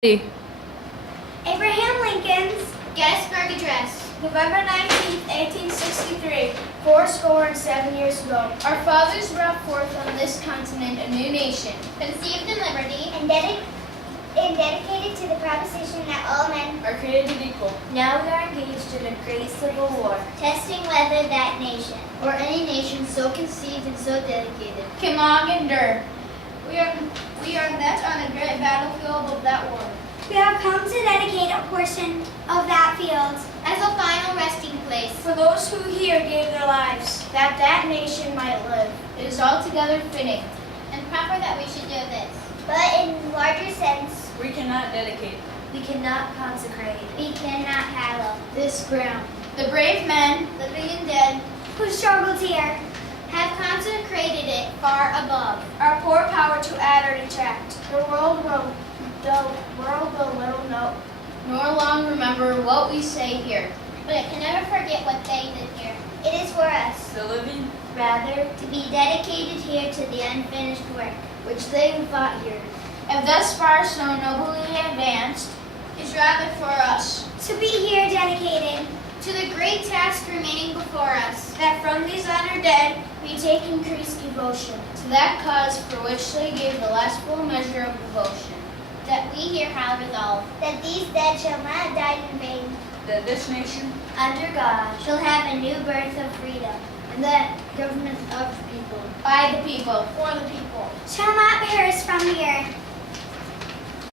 Abraham Lincoln's Gettysburg Address. November 19th, 1863, 7 years ago. Our fathers brought forth on this continent a new nation, conceived in liberty And dedicated to the proposition that all men are created equal. Now we are engaged in a great civil war, testing whether that nation, or any nation so conceived and so dedicated, can long endure. We are met on a great battlefield of that war. We have come to dedicate a portion of that field As a final resting place, for those who here gave their lives, that nation might live. it is altogether fitting and proper that we should do this. But in larger sense, We cannot dedicate. we cannot consecrate We cannot hallow. this ground. The brave men, living and dead, Who struggled here have consecrated it far above. our poor power to add or detract. The world will little know. Nor long remember what we say here, but it can never forget what they did here. It is for us, The living, rather, to be dedicated here to the unfinished work, which they who fought here, If thus far so nobly advanced, is rather for us, to be here dedicated, to the great task remaining before us, that from these honored dead we take increased devotion. to that cause for which they gave the last full measure of devotion, that we here have resolved, That these dead shall not die in vain, that this nation under God, shall have a new birth of freedom, and that government of the people by the people, for the people, shall not perish from the earth,